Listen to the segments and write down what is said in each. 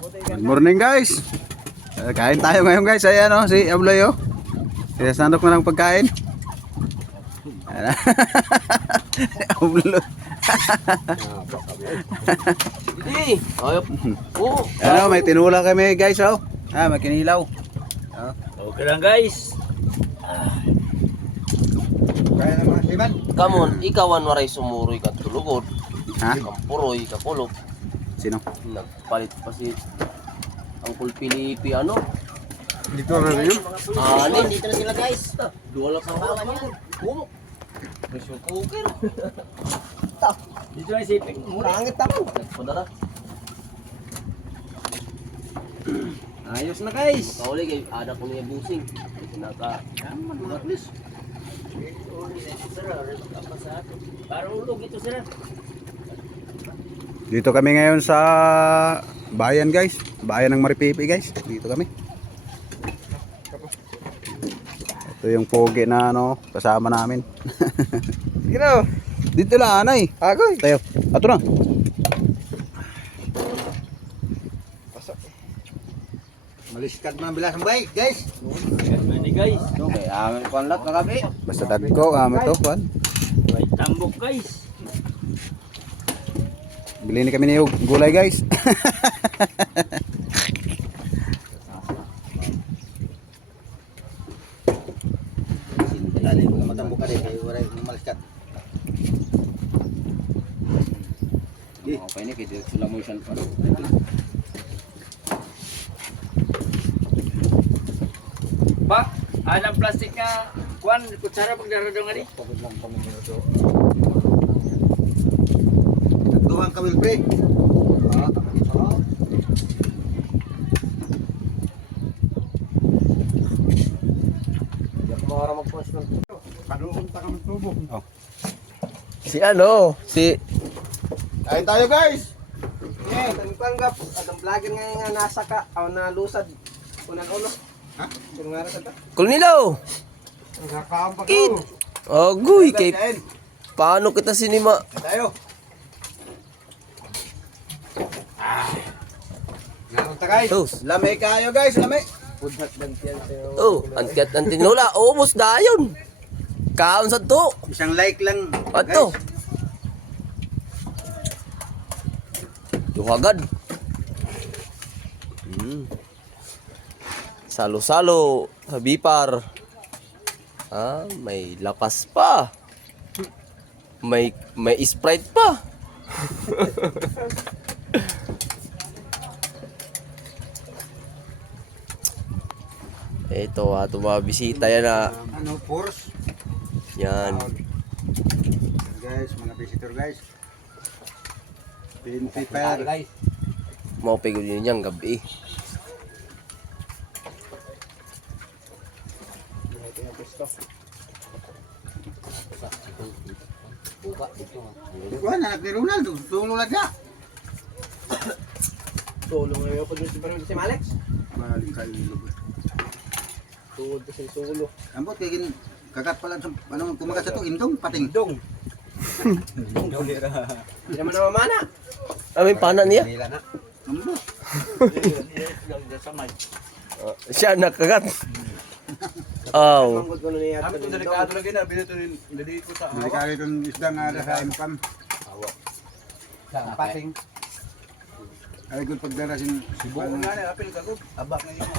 Good morning guys. Kain tayo ngayon guys. Ayan o, si Abloy o. Sinasandok na ng pagkain. Abloy. Ano, may tinula kami guys o. May kinilaw. Okay lang guys. Kaya naman Iman. Kamon, ikawan waray sumuroy ka tulugod. Ha? Kampuroy ka pulog. Sino? Nagpalit pa si Uncle Pilipi ano? Dito na rin yun. Dito na sila guys. Dua lang sa bawan niya. Pressure cooker. Dito na isipin. Murangit naman. Nagpadara. Ayos na guys. Kauli kay ada ko niya busing. Naka At least. Parang ulog ito sir. Dito kami ngayon sa bayan guys. Bayan ng Maripipi guys. Dito kami. Ito yung pogi na ano, kasama namin. Gino. Dito lang anay. Agoy. Tayo. Ato na. Maliskat man bilas ng bike guys. Ini guys. okay, amin ko lang kagabi. Basta dagko kami to kwan. May tambok guys. Bili ni kami ni gulay guys. Dali ko matambok ka din kay waray maliskat. Okay ni kay slow motion pa. Ba, anang plastic nga kuan kutsara pagdarado nga di. Duhang kamil pre. Si ano? Si Kain tayo guys. Tanggap atong vlogger nga nasa ka aw nalusad unan ulo. Ha? Sino nga ra ta? Kulnilo. Nakakampak Kid. Agoy kay paano kita sinima? Tayo. Naon ta guys? Tos. Lamay kayo guys, lamay. Pudhat lang tiyan sayo. Oh, antiat antinula. Ubos dayon. Kaon sa to. Isang like lang. Ato. Duhagad. Salo-salo sa bipar. May lapas pa. May Sprite pa. Ito mga bisita yan na. Ano, force? Yan. Guys, mga visitor guys. PNP fire. Mau pegod yun yung gabi. Kuha na, ni Ronaldo. Tulungan niya. Solo ngayon pa dun si Malex. Maling kayo. Tuod sa solo. Ambot kay gin kagat pala sa ano kumagat sa to indong pating. Dong. Hindi naman namamana. Amin pana niya. Ambot. Siya nakagat. Oh. Manggod ko na niya. Kami kung delikado lagi na, binito rin, ko sa Dili ka rin isda nga ada sa income. Pating. Ay gud pagdara sin buong nga na, apil ka ko, abak na yun.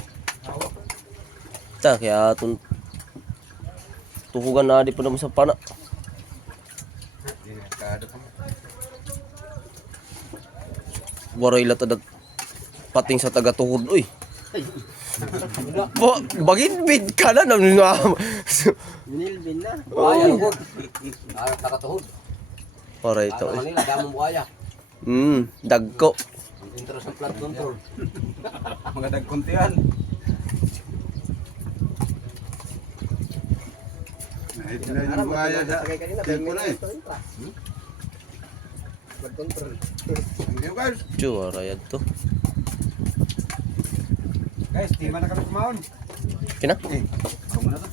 Ta kaya atun tuhugan na di pa naman sa pana. Delikado pa. Waray lata pating sa taga tuhod uy. Bagin bid ka na nang Nilbin na. Buhaya, huwag. Nakatuhod. Waray ito. Manila, damong buhaya. Dagko. Intro sa flood control. Mga dagkuntian. ay sila yung buhaya sa tempo na eh. Flood control. Ayun guys. Chu waray to. Guys, di man na kami kumaon. Kina? Ako na to.